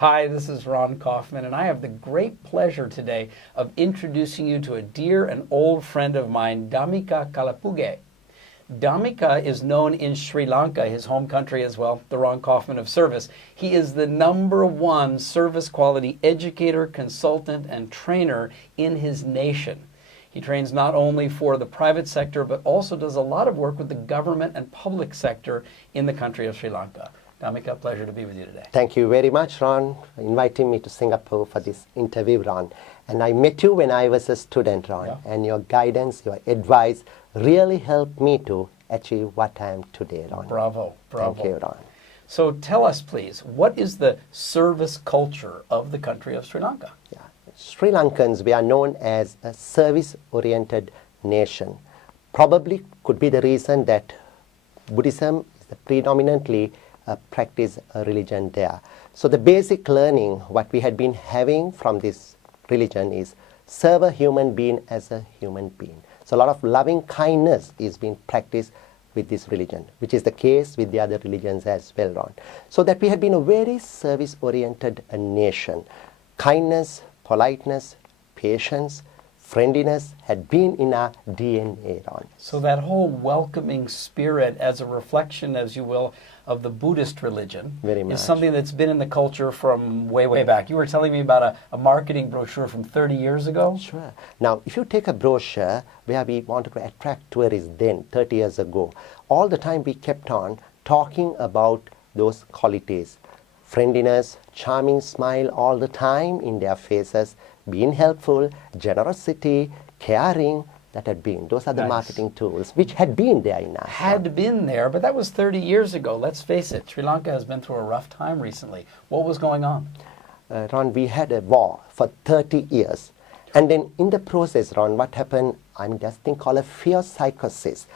Hi, this is Ron Kaufman, and I have the great pleasure today of introducing you to a dear and old friend of mine, Dhammika Kalapuge. Dhammika is known in Sri Lanka, his home country as well, the Ron Kaufman of service. He is the #1 service quality educator, consultant, and trainer in his nation. He trains not only for the private sector, but also does a lot of work with the government and public sector in the country of Sri Lanka. Dhammika, pleasure to be with you today. Thank you very much, Ron, for inviting me to Singapore for this interview, Ron. And I met you when I was a student, Ron, and your guidance, your advice really helped me to achieve what I am today, Ron. Bravo, bravo. Thank you, Ron. So tell us, please, what is the service culture of the country of Sri Lanka? Yeah. Sri Lankans, we are known as a service-oriented nation. Probably could be the reason that Buddhism is the predominantly practice a religion there. So the basic learning, what we had been having from this religion is serve a human being as a human being. So a lot of loving kindness is being practiced with this religion, which is the case with the other religions as well, Ron. So that we had been a very service-oriented nation. Kindness, politeness, patience, friendliness had been in our DNA, Ron. So that whole welcoming spirit as a reflection, as you will, of the Buddhist religion is something that's been in the culture from way, way back. You were telling me about a marketing brochure from 30 years ago? Sure. Now, if you take a brochure where we wanted to attract tourists then, 30 years ago, all the time we kept on talking about those qualities. Friendliness, charming smile all the time in their faces, being helpful, generosity, caring, that had been. Those are the marketing tools which had been there in us. Had been there, but that was 30 years ago. Let's face it, Sri Lanka has been through a rough time recently. What was going on? Ron, we had a war for 30 years. And then in the process, Ron, what happened, I'm just think called a fear psychosis.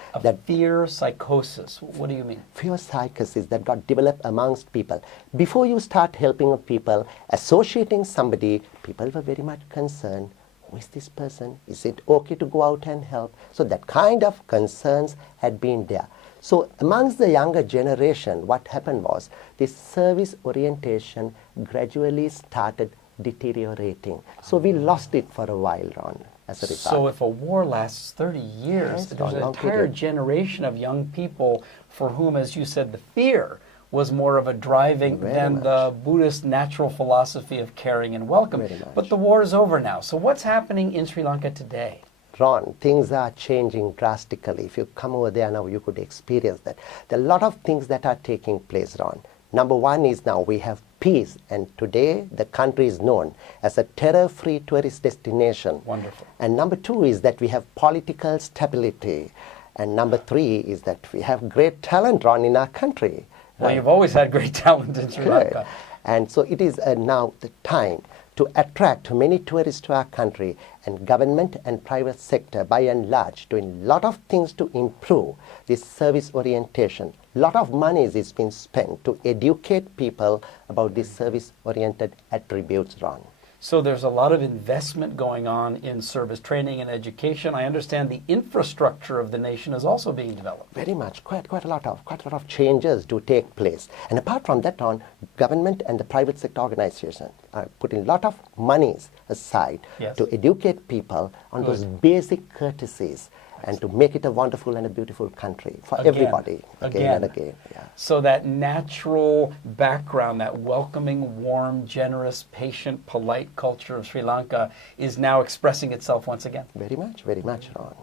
Fear psychosis. What do you mean? Fear psychosis that got developed amongst people. Before you start helping people, associating somebody, people were very much concerned. Who is this person? Is it okay to go out and help? So that kind of concerns had been there. So amongst the younger generation, what happened was this service orientation gradually started deteriorating. So we lost it for a while, Ron, as a result. So if a war lasts 30 years, there's an entire generation of young people for whom, as you said, the fear was more of a driving than the Buddhist natural philosophy of caring and welcome. But the war is over now. So what's happening in Sri Lanka today? Ron, things are changing drastically. If you come over there now, you could experience that. There are a lot of things that are taking place, Ron. #1 is now we have peace, and today the country is known as a terror-free tourist destination. Wonderful. And #2 is that we have political stability. And #3 is that we have great talent, Ron, in our country. Well, you've always had great talent in Sri Lanka. And so it is now the time to attract many tourists to our country, and government and private sector by and large doing a lot of things to improve this service orientation. A lot of money is being spent to educate people about these service-oriented attributes, Ron. So there's a lot of investment going on in service training and education. I understand the infrastructure of the nation is also being developed. Very much, quite a lot of changes to take place. And apart from that, on government and the private sector organization are putting a lot of monies aside to educate people on those basic courtesies and to make it a wonderful and a beautiful country for everybody, again and again. Yeah. So that natural background, that welcoming, warm, generous, patient, polite culture of Sri Lanka is now expressing itself once again. Very much, Ron.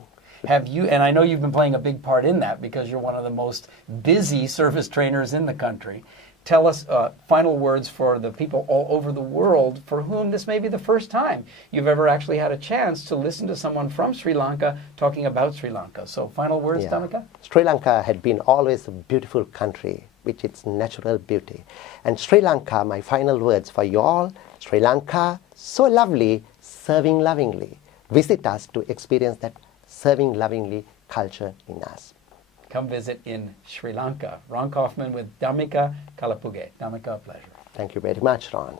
Have you, and I know you've been playing a big part in that because you're one of the most busy service trainers in the country. Tell us final words for the people all over the world for whom this may be the first time you've ever actually had a chance to listen to someone from Sri Lanka talking about Sri Lanka. So final words, Dhammika? Sri Lanka had been always a beautiful country with its natural beauty. And Sri Lanka, my final words for you all, Sri Lanka, so lovely, serving lovingly. Visit us to experience that serving lovingly culture in us. Come visit in Sri Lanka. Ron Kaufman with Dhammika Kalapuge. Dhammika, a pleasure. Thank you very much, Ron.